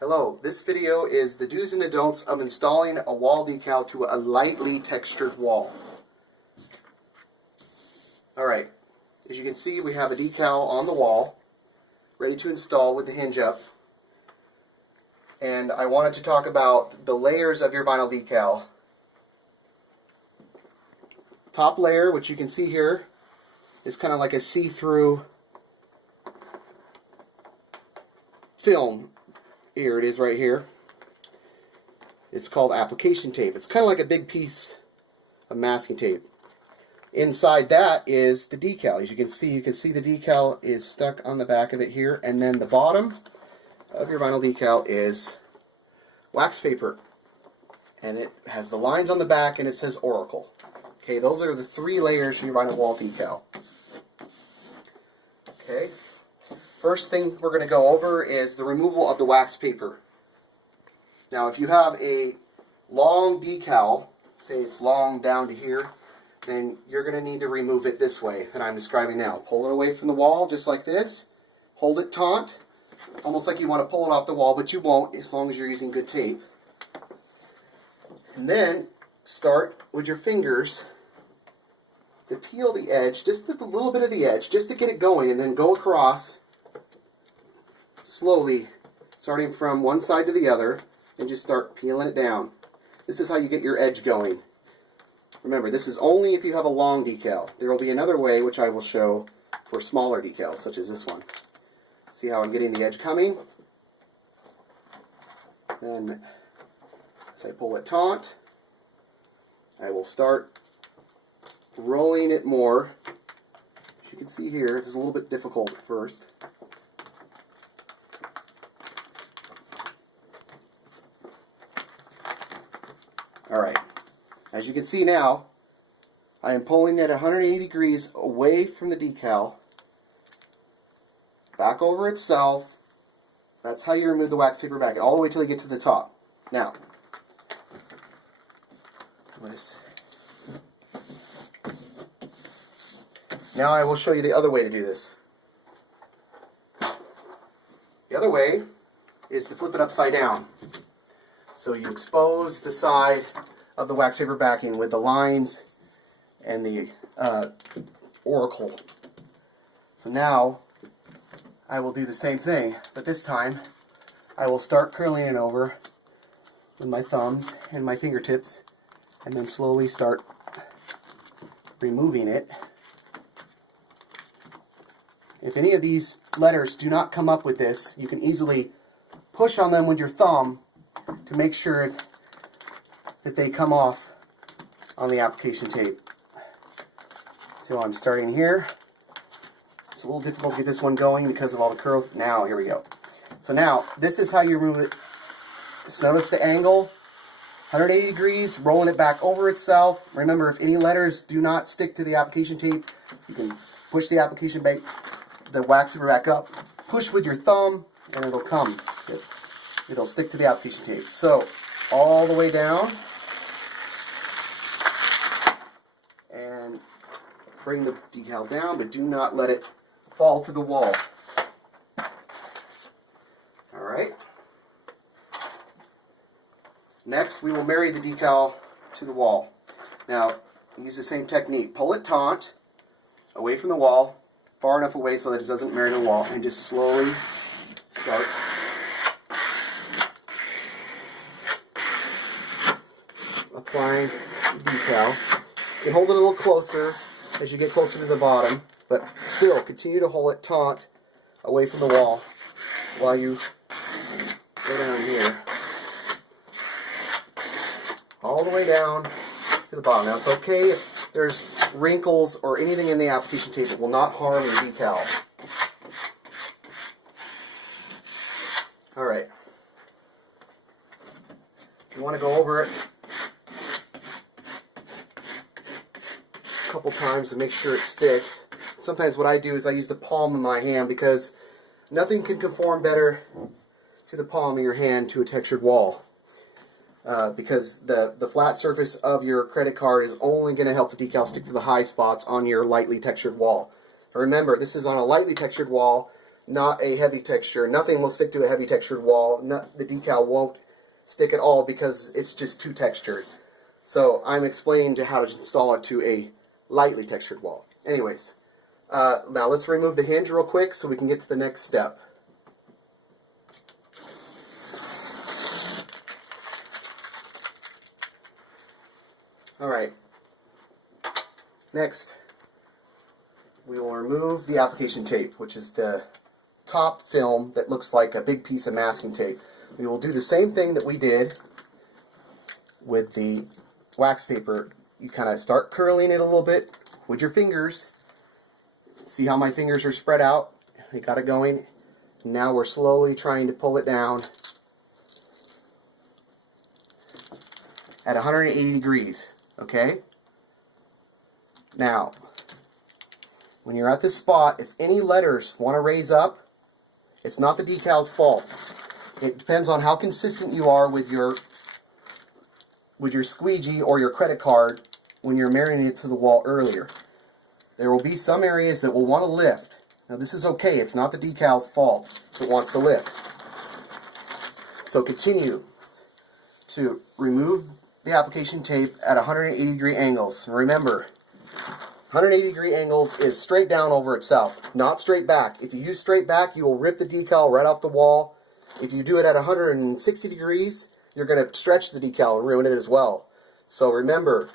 Hello, this video is the do's and the don'ts of installing a wall decal to a lightly textured wall. Alright, as you can see we have a decal on the wall, ready to install with the hinge up. And I wanted to talk about the layers of your vinyl decal. Top layer, which you can see here, is kind of like a see-through film. Here it is right here. It's called application tape. It's kind of like a big piece of masking tape. Inside that is the decal. As you can see the decal is stuck on the back of it here, and then the bottom of your vinyl decal is wax paper. And it has the lines on the back and it says Oracle. Okay, those are the three layers of your vinyl wall decal. Okay. First thing we're going to go over is the removal of the wax paper. Now if you have a long decal, say it's long down to here, then you're going to need to remove it this way that I'm describing now. Pull it away from the wall just like this. Hold it taut, almost like you want to pull it off the wall, but you won't as long as you're using good tape. And then start with your fingers to peel the edge, just a little bit of the edge, just to get it going, and then go across slowly, starting from one side to the other, and just start peeling it down. This is how you get your edge going. Remember, this is only if you have a long decal. There will be another way, which I will show for smaller decals, such as this one. See how I'm getting the edge coming? Then, as I pull it taut, I will start rolling it more. As you can see here, it's a little bit difficult at first. Alright, as you can see now, I am pulling it 180 degrees away from the decal, back over itself. That's how you remove the wax paper back, all the way till you get to the top. Now, I will show you the other way to do this. The other way is to flip it upside down. So you expose the side of the wax paper backing with the lines and the Oracle. So now I will do the same thing, but this time I will start curling it over with my thumbs and my fingertips, and then slowly start removing it. If any of these letters do not come up with this, you can easily push on them with your thumb to make sure that they come off on the application tape. So I'm starting here. It's a little difficult to get this one going because of all the curls. Now, here we go. So now, this is how you remove it. Just notice the angle, 180 degrees, rolling it back over itself. Remember, if any letters do not stick to the application tape, you can push the application back, the wax paper back up, push with your thumb, and it'll come. It'll stick to the application tape. So, all the way down, and bring the decal down, but do not let it fall to the wall. Alright. Next, we will marry the decal to the wall. Now, use the same technique. Pull it taut, away from the wall, far enough away so that it doesn't marry to the wall, and just slowly start applying the decal. You can hold it a little closer as you get closer to the bottom, but still continue to hold it taut away from the wall while you go down here. All the way down to the bottom. Now it's okay if there's wrinkles or anything in the application tape. It will not harm the decal. Alright. If you want to go over it a couple times to make sure it sticks. Sometimes what I do is I use the palm of my hand, because nothing can conform better to the palm of your hand to a textured wall. Because the flat surface of your credit card is only going to help the decal stick to the high spots on your lightly textured wall. Remember, this is on a lightly textured wall, not a heavy texture. Nothing will stick to a heavy textured wall. The decal won't stick at all because it's just too textured. So I'm explaining to how to install it to a lightly textured wall. Anyways, now let's remove the hinge real quick so we can get to the next step. Alright, next we will remove the application tape, which is the top film that looks like a big piece of masking tape. We will do the same thing that we did with the wax paper. You kind of start curling it a little bit with your fingers. See how my fingers are spread out? I got it going. Now we're slowly trying to pull it down at 180 degrees. Okay? Now, when you're at this spot, if any letters want to raise up, it's not the decal's fault. It depends on how consistent you are with your squeegee or your credit card when you're marrying it to the wall earlier. There will be some areas that will want to lift. Now this is okay, it's not the decal's fault if it wants to lift. So continue to remove the application tape at 180 degree angles. And remember, 180 degree angles is straight down over itself, not straight back. If you use straight back, you will rip the decal right off the wall. If you do it at 160 degrees, you're going to stretch the decal and ruin it as well. So remember,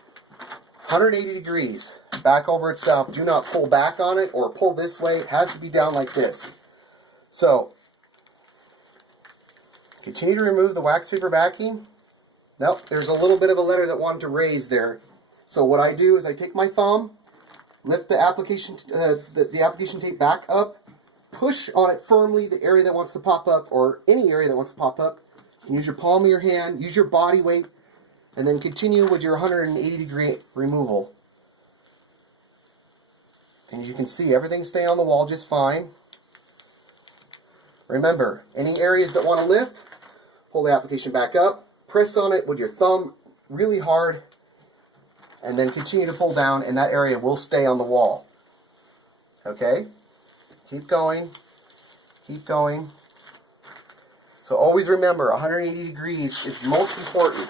180 degrees, back over itself. Do not pull back on it or pull this way. It has to be down like this. So, continue to remove the wax paper backing. Nope, there's a little bit of a letter that wanted to raise there. So what I do is I take my thumb, lift the application tape back up, push on it firmly the area that wants to pop up, or any area that wants to pop up. Use your palm of your hand, use your body weight, and then continue with your 180 degree removal. And as you can see, everything's staying on the wall just fine. Remember, any areas that want to lift, pull the application back up, press on it with your thumb really hard, and then continue to pull down, and that area will stay on the wall. Okay? Keep going. Keep going. So always remember, 180 degrees is most important.